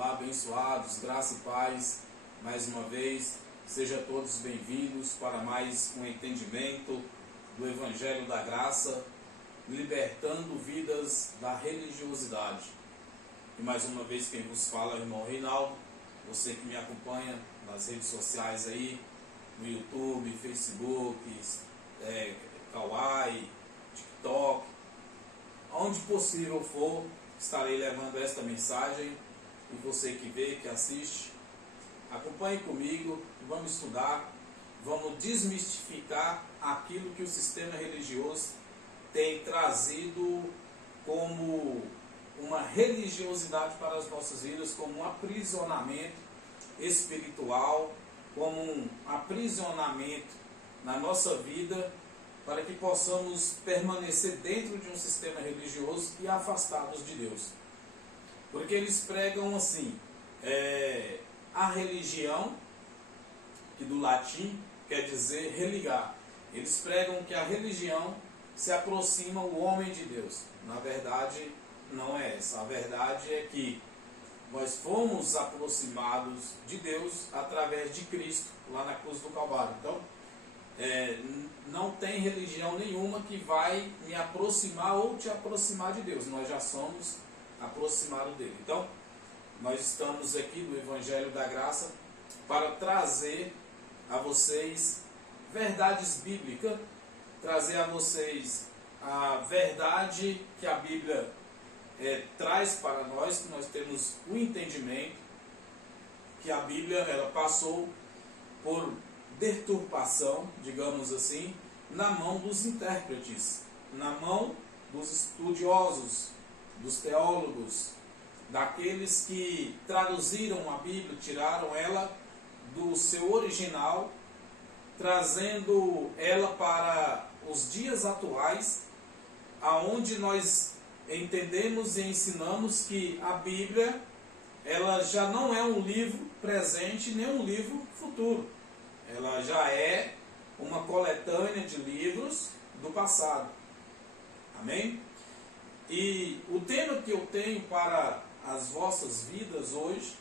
Olá, abençoados, graça e paz, mais uma vez, sejam todos bem-vindos para mais um entendimento do Evangelho da Graça, libertando vidas da religiosidade. E mais uma vez quem vos fala é o irmão Reinaldo, você que me acompanha nas redes sociais aí, no YouTube, Facebook, Kawaii, TikTok, onde possível for, estarei levando esta mensagem. E você que vê, que assiste, acompanhe comigo, vamos estudar, vamos desmistificar aquilo que o sistema religioso tem trazido como uma religiosidade para as nossas vidas, como um aprisionamento espiritual, como um aprisionamento na nossa vida, para que possamos permanecer dentro de um sistema religioso e afastados de Deus. Porque eles pregam assim, a religião, que do latim quer dizer religar. Eles pregam que a religião se aproxima o homem de Deus. Na verdade, não é essa. A verdade é que nós fomos aproximados de Deus através de Cristo, lá na cruz do Calvário. Então, não tem religião nenhuma que vai me aproximar ou te aproximar de Deus. Nós já somos aproximados dele. Então, nós estamos aqui no Evangelho da Graça para trazer a vocês verdades bíblicas, trazer a vocês a verdade que a Bíblia traz para nós, que nós temos o entendimento que a Bíblia ela passou por deturpação, digamos assim, na mão dos intérpretes, na mão dos estudiosos, dos teólogos, daqueles que traduziram a Bíblia, tiraram ela do seu original, trazendo ela para os dias atuais, aonde nós entendemos e ensinamos que a Bíblia ela já não é um livro presente nem um livro futuro. Ela já é uma coletânea de livros do passado. Amém? E o tema que eu tenho para as vossas vidas hoje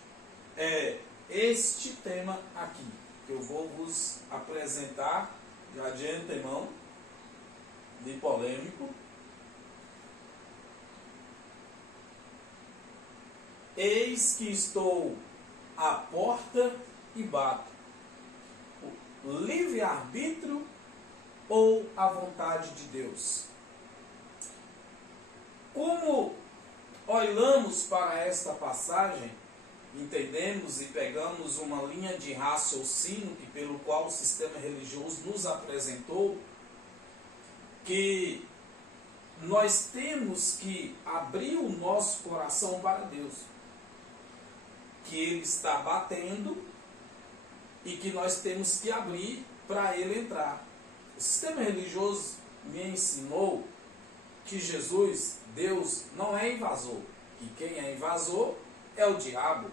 é este tema aqui, que eu vou vos apresentar já de antemão, de polêmico. Eis que estou à porta e bato. O livre-arbítrio ou a vontade de Deus? Como olhamos para esta passagem, entendemos e pegamos uma linha de raciocínio que, pelo qual o sistema religioso nos apresentou, que nós temos que abrir o nosso coração para Deus, que Ele está batendo e que nós temos que abrir para Ele entrar. O sistema religioso me ensinou que Jesus, Deus, não é invasor, que quem é invasor é o diabo,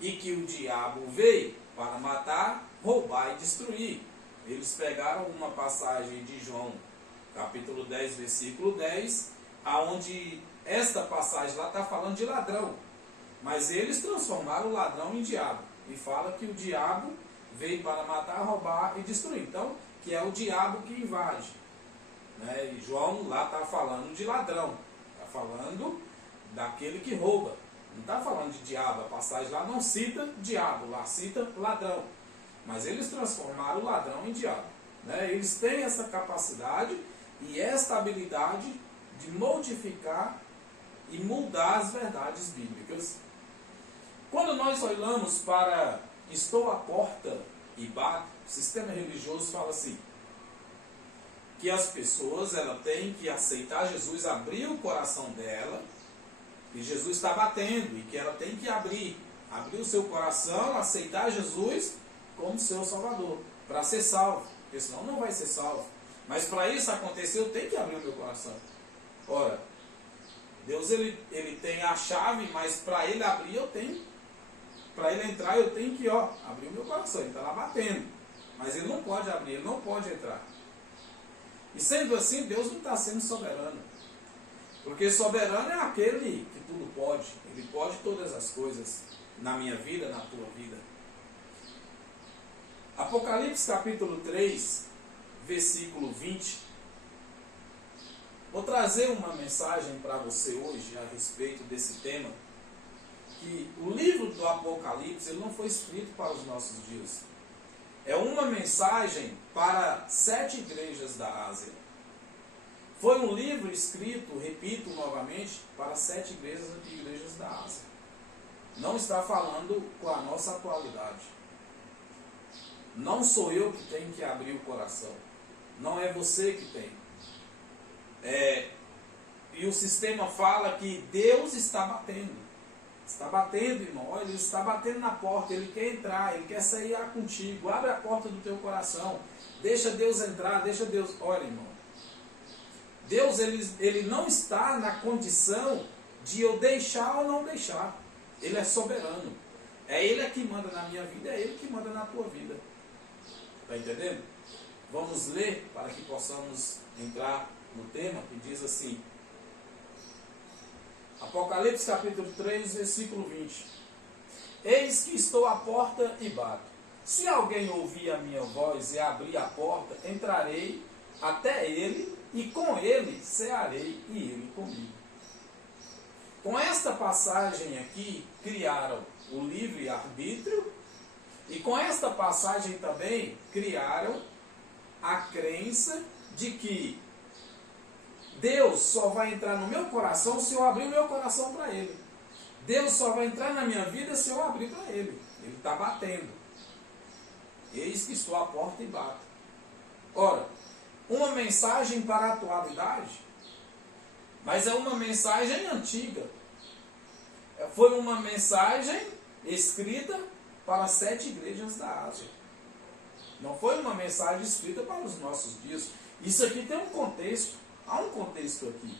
e que o diabo veio para matar, roubar e destruir. Eles pegaram uma passagem de João, capítulo 10, versículo 10, aonde esta passagem lá está falando de ladrão, mas eles transformaram o ladrão em diabo, e fala que o diabo veio para matar, roubar e destruir. Então, que é o diabo que invade. E João lá está falando de ladrão, está falando daquele que rouba, não está falando de diabo. A passagem lá não cita diabo, lá cita ladrão, mas eles transformaram o ladrão em diabo. Eles têm essa capacidade e esta habilidade de modificar e mudar as verdades bíblicas. Quando nós olhamos para estou à porta e bato, o sistema religioso fala assim, que as pessoas ela têm que aceitar Jesus, abrir o coração dela, e Jesus está batendo, e que ela tem que abrir o seu coração, aceitar Jesus como seu Salvador, para ser salvo, porque senão não vai ser salvo. Mas para isso acontecer, eu tenho que abrir o meu coração. Ora, Deus ele tem a chave, mas para Ele abrir eu tenho, para Ele entrar eu tenho que abrir o meu coração. Ele está lá batendo, mas Ele não pode abrir, Ele não pode entrar. E sendo assim, Deus não está sendo soberano. Porque soberano é aquele que tudo pode. Ele pode todas as coisas na minha vida, na tua vida. Apocalipse capítulo 3, versículo 20. Vou trazer uma mensagem para você hoje a respeito desse tema. Que o livro do Apocalipse ele não foi escrito para os nossos dias. É uma mensagem para 7 igrejas da Ásia. Foi um livro escrito, repito novamente, para 7 igrejas da Ásia. Não está falando com a nossa atualidade. Não sou eu que tenho que abrir o coração. Não é você que tem. E o sistema fala que Deus está batendo. Está batendo, irmão. Olha, ele está batendo na porta. Ele quer entrar, ele quer sair contigo. Abre a porta do teu coração. Deixa Deus entrar, deixa Deus... Olha, irmão. Deus, ele não está na condição de eu deixar ou não deixar. Ele é soberano. É Ele que manda na minha vida, é Ele que manda na tua vida. Está entendendo? Vamos ler para que possamos entrar no tema que diz assim. Apocalipse capítulo 3, versículo 20. Eis que estou à porta e bato. Se alguém ouvir a minha voz e abrir a porta, entrarei até ele e com ele cearei e ele comigo. Com esta passagem aqui, criaram o livre-arbítrio e com esta passagem também criaram a crença de que Deus só vai entrar no meu coração se eu abrir o meu coração para Ele. Deus só vai entrar na minha vida se eu abrir para Ele. Ele está batendo. Eis que estou à porta e bato. Ora, uma mensagem para a atualidade, mas é uma mensagem antiga. Foi uma mensagem escrita para 7 igrejas da Ásia. Não foi uma mensagem escrita para os nossos dias. Isso aqui tem um contexto. Há um contexto aqui.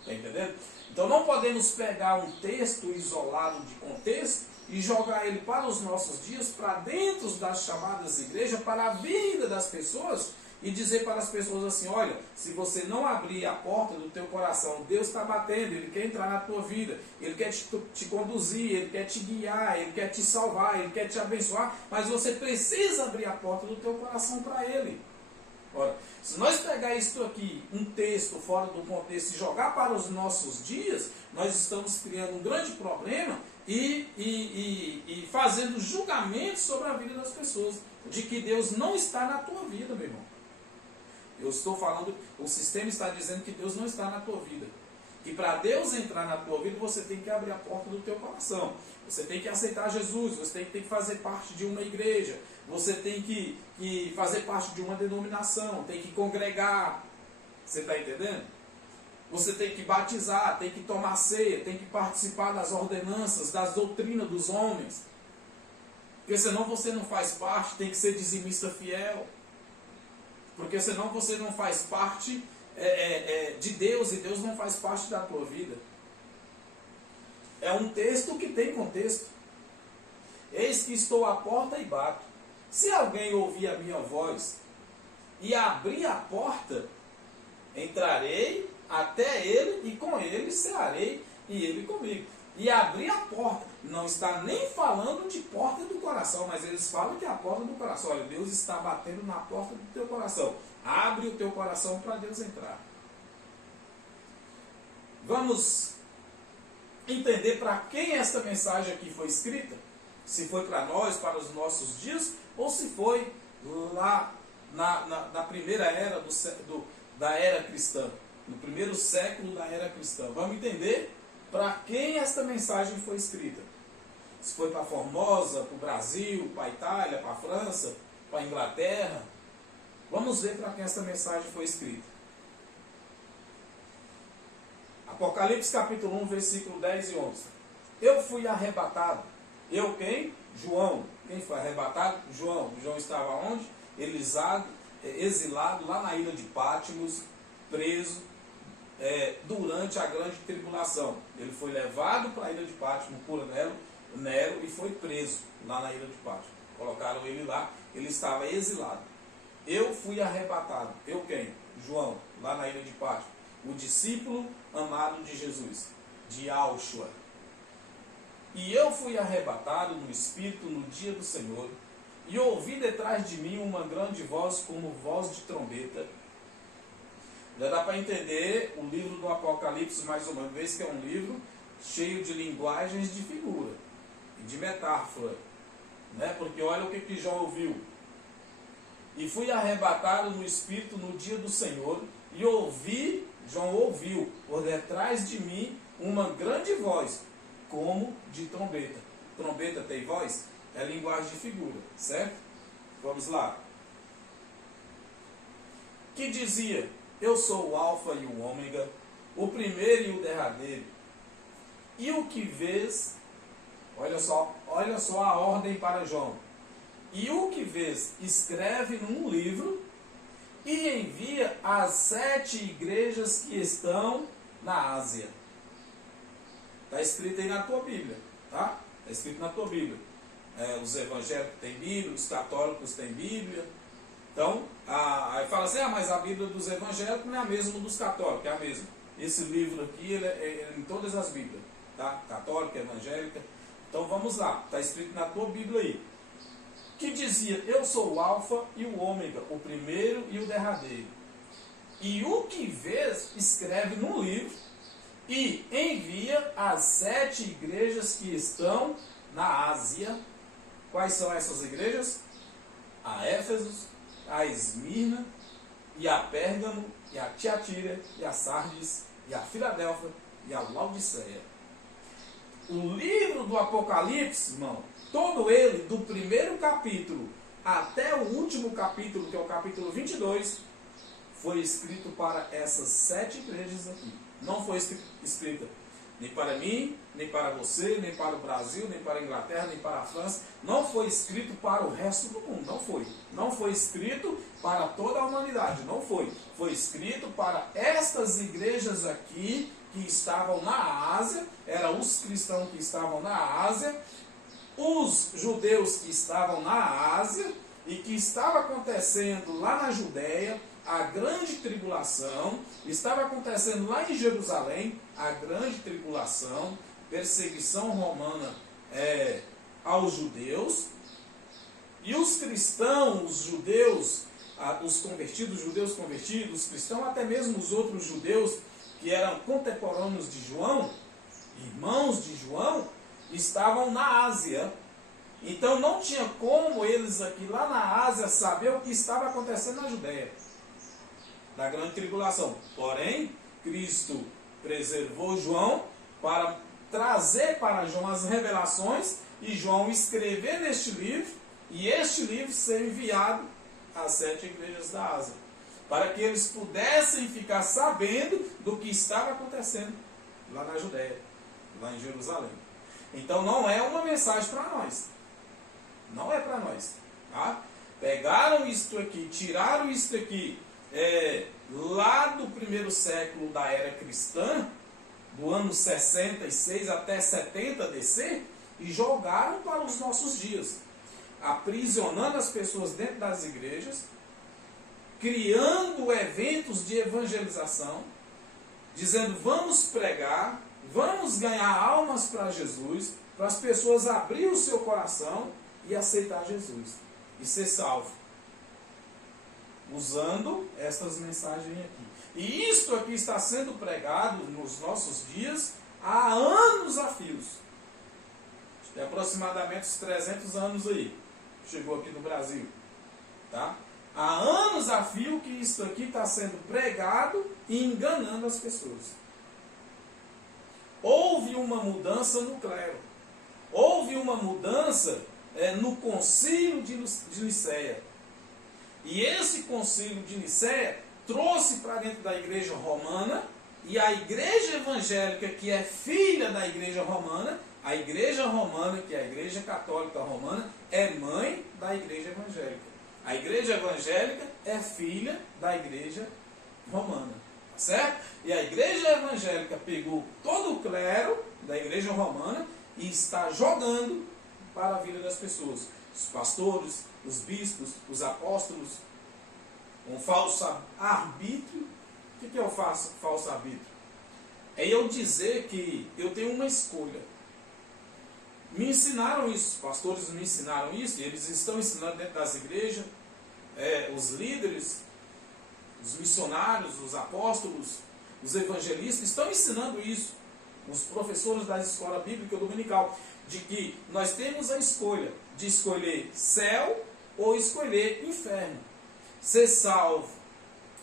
Está entendendo? Então não podemos pegar um texto isolado de contexto e jogar ele para os nossos dias, para dentro das chamadas igrejas, para a vida das pessoas, e dizer para as pessoas assim, olha, se você não abrir a porta do teu coração, Deus está batendo, Ele quer entrar na tua vida, Ele quer te conduzir, Ele quer te guiar, Ele quer te salvar, Ele quer te abençoar, mas você precisa abrir a porta do teu coração para Ele. Ora, se nós pegar isso aqui, um texto fora do contexto e jogar para os nossos dias, nós estamos criando um grande problema e fazendo julgamento sobre a vida das pessoas, de que Deus não está na tua vida, meu irmão. Eu estou falando, o sistema está dizendo que Deus não está na tua vida. Que para Deus entrar na tua vida, você tem que abrir a porta do teu coração. Você tem que aceitar Jesus, você tem que fazer parte de uma igreja, você tem que fazer parte de uma denominação, tem que congregar. Você está entendendo? Você tem que batizar, tem que tomar ceia, tem que participar das ordenanças, das doutrinas dos homens. Porque senão você não faz parte, tem que ser dizimista fiel. Porque senão você não faz parte de Deus e Deus não faz parte da tua vida. É um texto que tem contexto. Eis que estou à porta e bato. Se alguém ouvir a minha voz e abrir a porta, entrarei até ele e com ele cearei e ele comigo. E abrir a porta, não está nem falando de porta do coração, mas eles falam que é a porta do coração. Olha, Deus está batendo na porta do teu coração. Abre o teu coração para Deus entrar. Vamos entender para quem esta mensagem aqui foi escrita. Se foi para nós, para os nossos dias, ou se foi lá na primeira era da era cristã, no primeiro século da era cristã. Vamos entender para quem esta mensagem foi escrita. Se foi para Formosa, para o Brasil, para a Itália, para a França, para a Inglaterra. Vamos ver para quem esta mensagem foi escrita. Apocalipse capítulo 1, versículo 10 e 11. Eu fui arrebatado. Eu quem? João. Quem foi arrebatado? João. João estava onde? Exilado lá na ilha de Patmos, preso durante a grande tribulação. Ele foi levado para a ilha de Patmos por Nero e foi preso lá na ilha de Patmos. Colocaram ele lá, ele estava exilado. Eu fui arrebatado. Eu quem? João, lá na ilha de Patmos. o discípulo amado de Jesus, de Yahshua. E eu fui arrebatado no Espírito no dia do Senhor, e ouvi detrás de mim uma grande voz, como voz de trombeta. Já dá para entender o livro do Apocalipse mais ou menos, vez que é um livro cheio de linguagens de figura e de metáfora, né? Porque olha o que João ouviu. E fui arrebatado no Espírito no dia do Senhor, e ouvi, João ouviu, por detrás de mim, uma grande voz, como de trombeta. Trombeta tem voz? É linguagem de figura, certo? Vamos lá. Que dizia: eu sou o Alfa e o Ômega, o primeiro e o derradeiro. E o que vês, olha só a ordem para João. E o que vês, escreve num livro e envia às 7 igrejas que estão na Ásia. Está escrito aí na tua Bíblia, tá? Está escrito na tua Bíblia. Os evangélicos têm Bíblia, os católicos têm Bíblia. Então, aí fala assim, mas a Bíblia dos evangélicos não é a mesma dos católicos, é a mesma. Esse livro aqui, ele é em todas as Bíblias, tá? Católica, evangélica. Então vamos lá, está escrito na tua Bíblia aí. Que dizia: eu sou o Alfa e o Ômega, o primeiro e o derradeiro. E o que vês, escreve num livro e envia às 7 igrejas que estão na Ásia. Quais são essas igrejas? A Éfeso, a Esmirna, e a Pérgamo, e a Tiatira, e a Sardes, e a Filadélfia, e a Laodiceia. O livro do Apocalipse, irmão, todo ele, do primeiro capítulo até o último capítulo, que é o capítulo 22, foi escrito para essas 7 igrejas aqui. Não foi escrita nem para mim, nem para você, nem para o Brasil, nem para a Inglaterra, nem para a França. Não foi escrito para o resto do mundo, não foi. Não foi escrito para toda a humanidade, não foi. Foi escrito para estas igrejas aqui que estavam na Ásia, eram os cristãos que estavam na Ásia, os judeus que estavam na Ásia, e que estava acontecendo lá na Judéia a grande tribulação, estava acontecendo lá em Jerusalém a grande tribulação, perseguição romana aos judeus, e os cristãos, os judeus, os judeus convertidos, os cristãos, até mesmo os outros judeus que eram contemporâneos de João, irmãos de João, estavam na Ásia. Então não tinha como eles aqui lá na Ásia saber o que estava acontecendo na Judéia, da grande tribulação. Porém, Cristo preservou João para trazer para João as revelações e João escrever neste livro, e este livro ser enviado às 7 igrejas da Ásia, para que eles pudessem ficar sabendo do que estava acontecendo lá na Judéia, lá em Jerusalém. Então não é uma mensagem para nós. Não é para nós. Tá? Pegaram isto aqui, tiraram isto aqui lá do primeiro século da era cristã, do ano 66 até 70 DC, e jogaram para os nossos dias, aprisionando as pessoas dentro das igrejas, criando eventos de evangelização, dizendo: vamos pregar, vamos ganhar almas para Jesus, para as pessoas abrir o seu coração e aceitar Jesus e ser salvo, usando estas mensagens aqui. E isto aqui está sendo pregado nos nossos dias há anos a fios. Tem aproximadamente uns 300 anos aí. Chegou aqui no Brasil. Tá? Há anos a fio que isto aqui está sendo pregado e enganando as pessoas. Houve uma mudança no clero. Houve uma mudança no concílio de Nicéia. E esse concílio de Nicéia trouxe para dentro da igreja romana, e a igreja evangélica, que é filha da igreja romana, a igreja romana, que é a igreja católica romana, é mãe da igreja evangélica. A igreja evangélica é filha da igreja romana. Certo? E a igreja evangélica pegou todo o clero da igreja romana e está jogando para a vida das pessoas. Os pastores, os bispos, os apóstolos, um falso arbítrio, O que é o falso arbítrio? É eu dizer que eu tenho uma escolha. Me ensinaram isso, os pastores me ensinaram isso, e eles estão ensinando dentro das igrejas, os líderes, os missionários, os apóstolos, os evangelistas estão ensinando isso, os professores da escola bíblica dominical, de que nós temos a escolha de escolher céu ou escolher inferno. Ser salvo,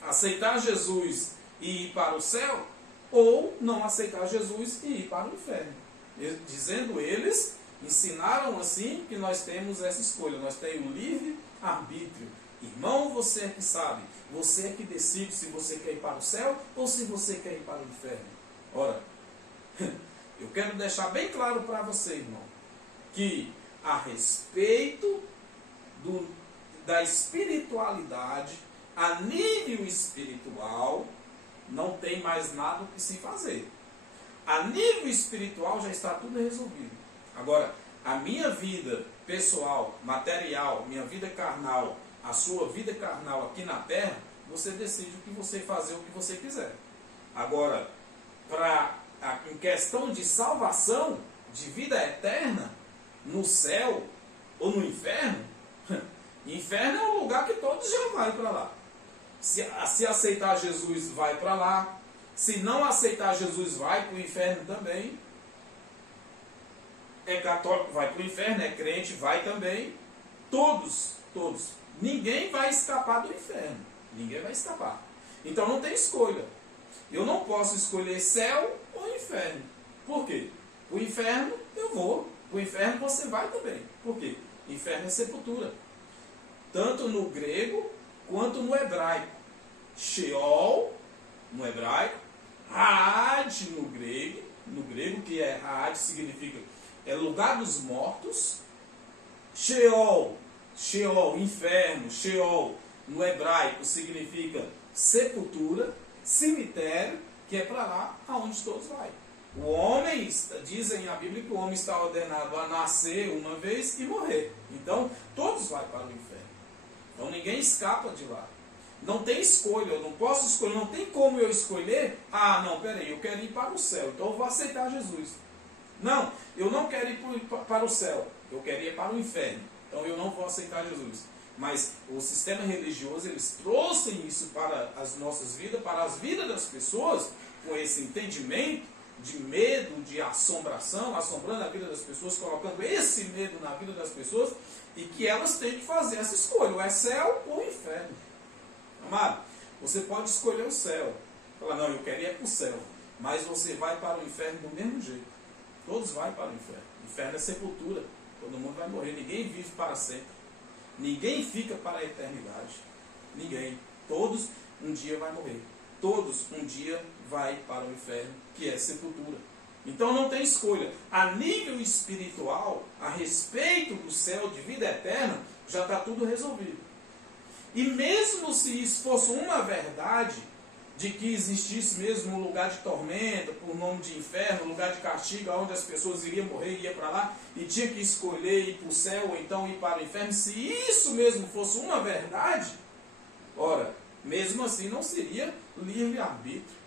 aceitar Jesus e ir para o céu, ou não aceitar Jesus e ir para o inferno. Dizendo eles, ensinaram assim que nós temos essa escolha, nós temos o livre arbítrio. Irmão, você é que sabe, você é que decide se você quer ir para o céu ou se você quer ir para o inferno. Ora, eu quero deixar bem claro para você, irmão, que a respeito da espiritualidade, a nível espiritual, não tem mais nada o que se fazer. A nível espiritual já está tudo resolvido. Agora, a minha vida pessoal, material, minha vida carnal, a sua vida carnal aqui na terra, você decide o que você fazer, o que você quiser. Agora, em questão de salvação, de vida eterna, no céu ou no inferno, inferno é um lugar que todos já vão para lá. Se aceitar Jesus, vai para lá. Se não aceitar Jesus, vai para o inferno também. É católico, vai para o inferno. É crente, vai também. Todos. Ninguém vai escapar do inferno. Ninguém vai escapar. Então não tem escolha. Eu não posso escolher céu ou inferno. Por quê? O inferno eu vou. O inferno você vai também. Por quê? Inferno é sepultura. Tanto no grego quanto no hebraico. Sheol no hebraico, Ha'ad no grego que é Ha'ad significa lugar dos mortos. Sheol, inferno, Sheol no hebraico significa sepultura, cemitério, que é para lá aonde todos vão. O homem, dizem a Bíblia que o homem está ordenado a nascer uma vez e morrer. Então, todos vão para o inferno. Então, ninguém escapa de lá. Não tem escolha, eu não posso escolher, não tem como eu escolher, peraí, eu quero ir para o céu, então eu vou aceitar Jesus. Não, eu não quero ir para o céu, eu quero ir para o inferno, então eu não vou aceitar Jesus. Mas o sistema religioso, eles trouxeram isso para as nossas vidas, para as vidas das pessoas, com esse entendimento de medo, de assombração, assombrando a vida das pessoas, colocando esse medo na vida das pessoas, e que elas têm que fazer essa escolha, ou é céu ou inferno. Amado, você pode escolher o céu. Falar, não, eu quero ir para o céu. Mas você vai para o inferno do mesmo jeito. Todos vão para o inferno. O inferno é sepultura. Todo mundo vai morrer. Ninguém vive para sempre. Ninguém fica para a eternidade. Ninguém. Todos um dia vai morrer. Todos um dia vai para o inferno, que é sepultura. Então não tem escolha. A nível espiritual, a respeito do céu de vida eterna, já está tudo resolvido. E mesmo se isso fosse uma verdade, de que existisse mesmo um lugar de tormenta, por nome de inferno, um lugar de castigo, onde as pessoas iriam morrer e iam para lá, e tinha que escolher ir para o céu ou então ir para o inferno, se isso mesmo fosse uma verdade, ora, mesmo assim não seria livre-arbítrio.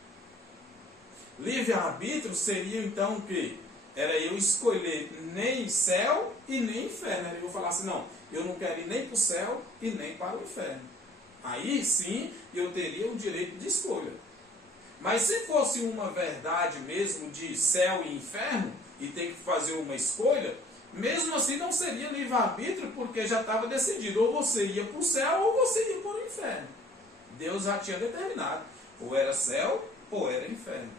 Livre-arbítrio seria então o quê? Era eu escolher nem céu e nem inferno. Era eu falar assim, não, eu não quero ir nem para o céu e nem para o inferno. Aí sim eu teria o direito de escolha. Mas se fosse uma verdade mesmo de céu e inferno, e ter que fazer uma escolha, mesmo assim não seria livre-arbítrio, porque já estava decidido, ou você ia para o céu ou você ia para o inferno. Deus já tinha determinado, ou era céu ou era inferno.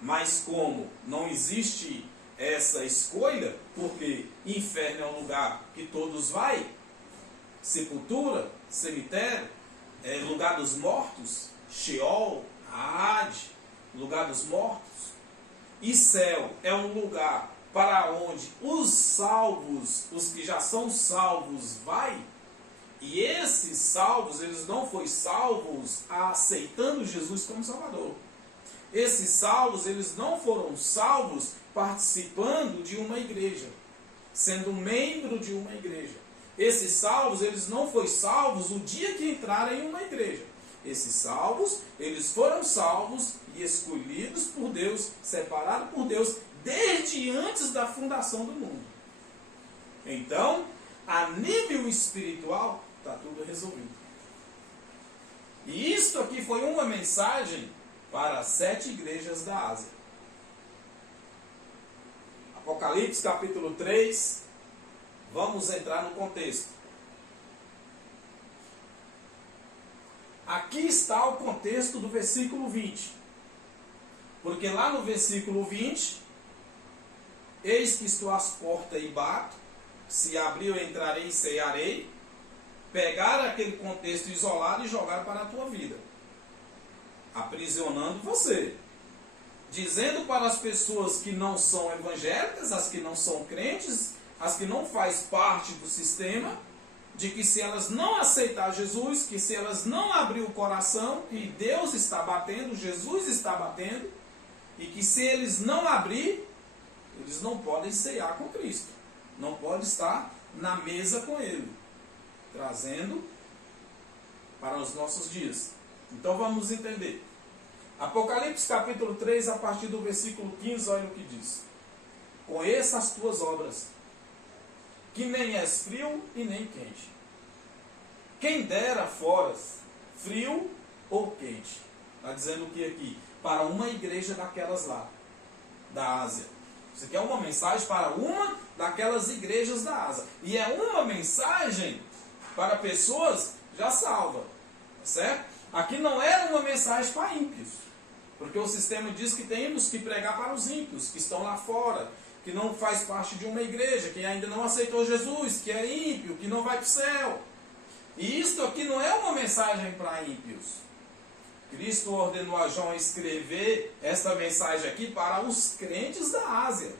Mas como não existe essa escolha, porque inferno é um lugar que todos vão, sepultura, cemitério, lugar dos mortos, Sheol, Ha'ad, lugar dos mortos, e céu é um lugar para onde os salvos, os que já são salvos, vai. E esses salvos, eles não foram salvos aceitando Jesus como Salvador. Esses salvos, eles não foram salvos participando de uma igreja, sendo membro de uma igreja. Esses salvos, eles não foram salvos o dia que entraram em uma igreja. Esses salvos, eles foram salvos e escolhidos por Deus, separados por Deus, desde antes da fundação do mundo. Então, a nível espiritual, está tudo resolvido. E isto aqui foi uma mensagem para as 7 igrejas da Ásia. Apocalipse capítulo 3, vamos entrar no contexto. Aqui está o contexto do versículo 20. Porque lá no versículo 20, eis que estou às portas e bato, se abrir eu entrarei e cearei. Pegar aquele contexto isolado e jogar para a tua vida, aprisionando você, dizendo para as pessoas que não são evangélicas, as que não são crentes, as que não fazem parte do sistema, de que se elas não aceitar Jesus, que se elas não abrir o coração, que Deus está batendo, Jesus está batendo, e que se eles não abrir, eles não podem ceiar com Cristo, não podem estar na mesa com Ele, trazendo para os nossos dias. Então vamos entender. Apocalipse capítulo 3, a partir do versículo 15, olha o que diz. Conheça as tuas obras, que nem és frio e nem quente. Quem dera foras frio ou quente. Está dizendo o que aqui? Para uma igreja daquelas lá, da Ásia. Isso aqui é uma mensagem para uma daquelas igrejas da Ásia. E é uma mensagem para pessoas já salvas, certo? Aqui não era uma mensagem para ímpios, porque o sistema diz que temos que pregar para os ímpios, que estão lá fora, que não faz parte de uma igreja, que ainda não aceitou Jesus, que é ímpio, que não vai para o céu. E isto aqui não é uma mensagem para ímpios. Cristo ordenou a João escrever esta mensagem aqui para os crentes da Ásia,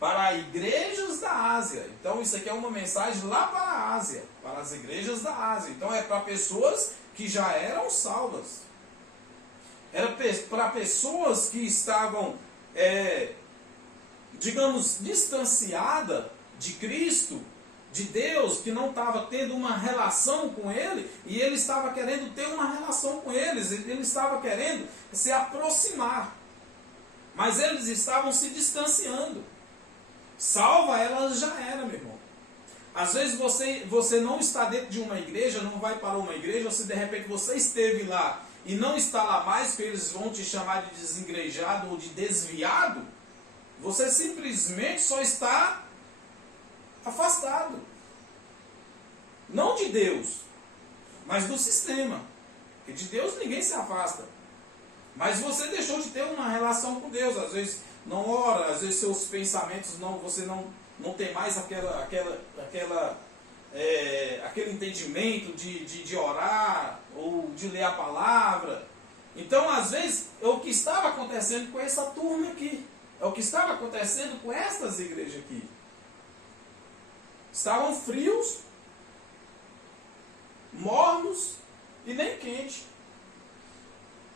para igrejas da Ásia. Então isso aqui é uma mensagem lá para a Ásia, para as igrejas da Ásia. Então é para pessoas que já eram salvas. Era para pessoas que estavam, digamos, distanciadas de Cristo, de Deus, que não estava tendo uma relação com Ele, e Ele estava querendo ter uma relação com eles, Ele estava querendo se aproximar, mas eles estavam se distanciando. Salva ela já era, meu irmão. Às vezes você não está dentro de uma igreja, não vai para uma igreja, ou se de repente você esteve lá e não está lá mais, porque eles vão te chamar de desengrejado ou de desviado, você simplesmente só está afastado. Não de Deus, mas do sistema. Porque de Deus ninguém se afasta. Mas você deixou de ter uma relação com Deus. Às vezes não ora, às vezes seus pensamentos você não tem mais aquele entendimento de orar ou de ler a palavra. Então, às vezes, é o que estava acontecendo com essa turma aqui. É o que estava acontecendo com estas igrejas aqui. Estavam frios, mornos e nem quente.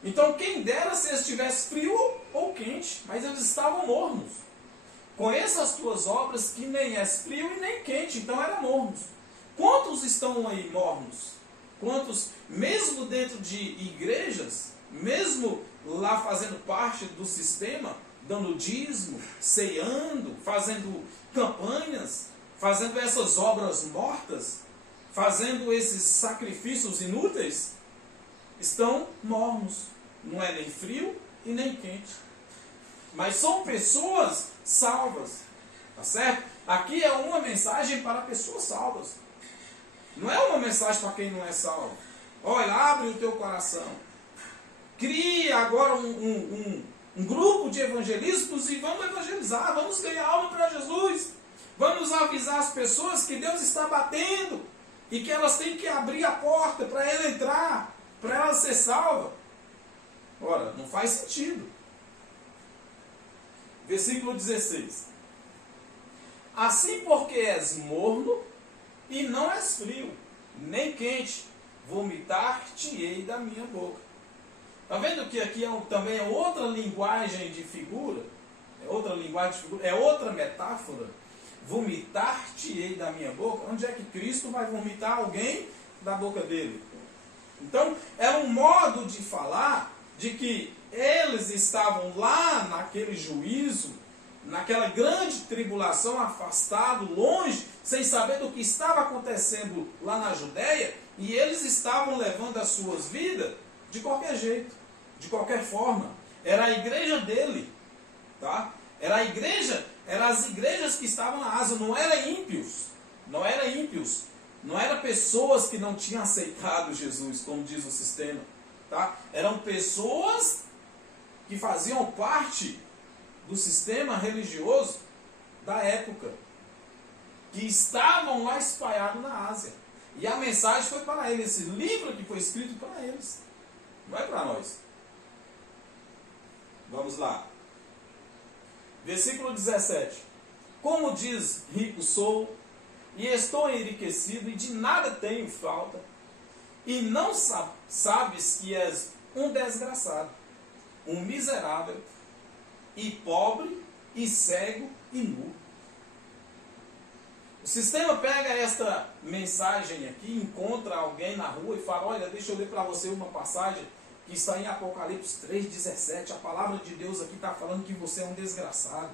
Então, quem dera se eles estivessem frio ou quente, mas eles estavam mornos. Conheça as tuas obras, que nem és frio e nem quente, então eram mornos. Quantos estão aí mornos? Quantos, mesmo dentro de igrejas, mesmo lá fazendo parte do sistema, dando dízimo, ceando, fazendo campanhas, fazendo essas obras mortas, fazendo esses sacrifícios inúteis, estão mornos. Não é nem frio e nem quente. Mas são pessoas salvas. Tá certo? Aqui é uma mensagem para pessoas salvas. Não é uma mensagem para quem não é salvo. Olha, abre o teu coração. Cria agora um grupo de evangelistas e vamos evangelizar. Vamos ganhar alma para Jesus. Vamos avisar as pessoas que Deus está batendo e que elas têm que abrir a porta para Ele entrar, para ela ser salva. Ora, não faz sentido. Versículo 16. Assim porque és morno e não és frio, nem quente, vomitar-te-ei da minha boca. Está vendo que aqui também é outra linguagem de figura? É outra metáfora. Vomitar-te-ei da minha boca. Onde é que Cristo vai vomitar alguém da boca dele? Então, era um modo de falar de que eles estavam lá naquele juízo, naquela grande tribulação, afastado, longe, sem saber do que estava acontecendo lá na Judéia, e eles estavam levando as suas vidas de qualquer jeito, de qualquer forma. Era a igreja dele, tá? Era a igreja, eram as igrejas que estavam na Ásia, não era ímpios, não era ímpios, não eram pessoas que não tinham aceitado Jesus, como diz o sistema, tá? Eram pessoas que faziam parte do sistema religioso da época, que estavam lá espalhados na Ásia. E a mensagem foi para eles, esse livro que foi escrito para eles, não é para nós. Vamos lá. Versículo 17. Como diz, rico sou, e estou enriquecido, e de nada tenho falta, e não sabes que és um desgraçado, um miserável, e pobre, e cego, e nu. O sistema pega esta mensagem aqui, encontra alguém na rua e fala, olha, deixa eu ler para você uma passagem que está em Apocalipse 3,17. A palavra de Deus aqui está falando que você é um desgraçado.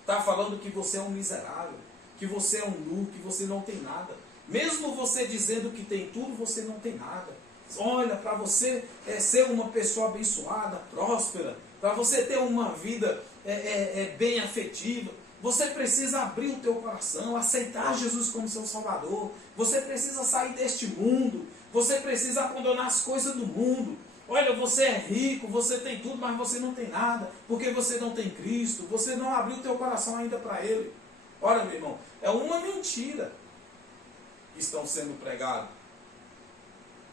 Está falando que você é um miserável, que você é um nu, que você não tem nada. Mesmo você dizendo que tem tudo, você não tem nada. Olha, para você ser uma pessoa abençoada, próspera, para você ter uma vida bem afetiva, você precisa abrir o teu coração, aceitar Jesus como seu Salvador. Você precisa sair deste mundo. Você precisa abandonar as coisas do mundo. Olha, você é rico, você tem tudo, mas você não tem nada, porque você não tem Cristo. Você não abriu o teu coração ainda para Ele. Olha, meu irmão, é uma mentira que estão sendo pregadas.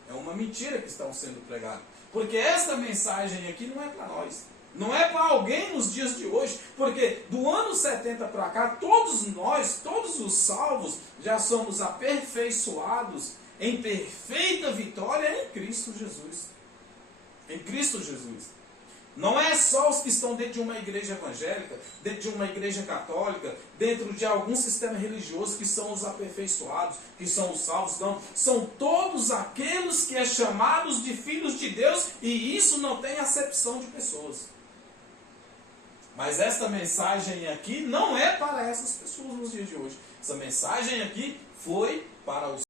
É uma mentira que estão sendo pregadas. Porque esta mensagem aqui não é para nós. Não é para alguém nos dias de hoje, porque do ano 70 para cá, todos nós, todos os salvos, já somos aperfeiçoados em perfeita vitória em Cristo Jesus. Em Cristo Jesus. Não é só os que estão dentro de uma igreja evangélica, dentro de uma igreja católica, dentro de algum sistema religioso que são os aperfeiçoados, que são os salvos, não. São todos aqueles que é chamados de filhos de Deus, e isso não tem acepção de pessoas. Mas esta mensagem aqui não é para essas pessoas nos dias de hoje. Essa mensagem aqui foi para os